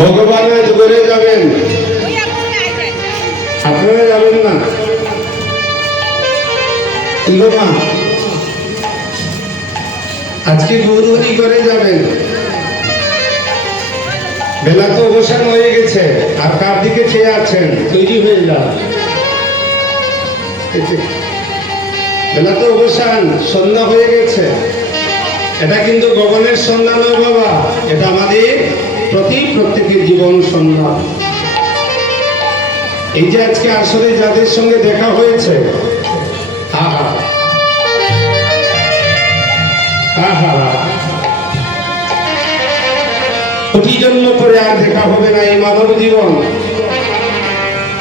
ভগবানের ঘরে যাবেন, আপনারা যাবেন না? মা আজকে গৌরহরি করে যাবেন। বেলা তো অবসান হয়ে গেছে, আর কার দিকে চেয়ে আছেন? তৈরি হয়ে যান। বেলা তো অবসান, সন্ধ্যা হয়ে গেছে। এটা কিন্তু গগনের সন্ধ্যা নয় বাবা, এটা আমাদের প্রত্যেকের জীবন সন্ধ্যা। এই যে আজকে আসলে যাদের সঙ্গে দেখা হয়েছে, আহা আহা, কোটি জন্ম পরে আর দেখা হবে না এই মানব জীবন।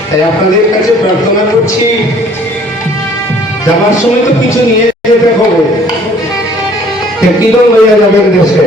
তাই আপনাদের কাছে প্রার্থনা করছি, যাবার সময় তো কিছু নিয়ে যেতে হবে, কিরম লইয়া যাবেন দেশে।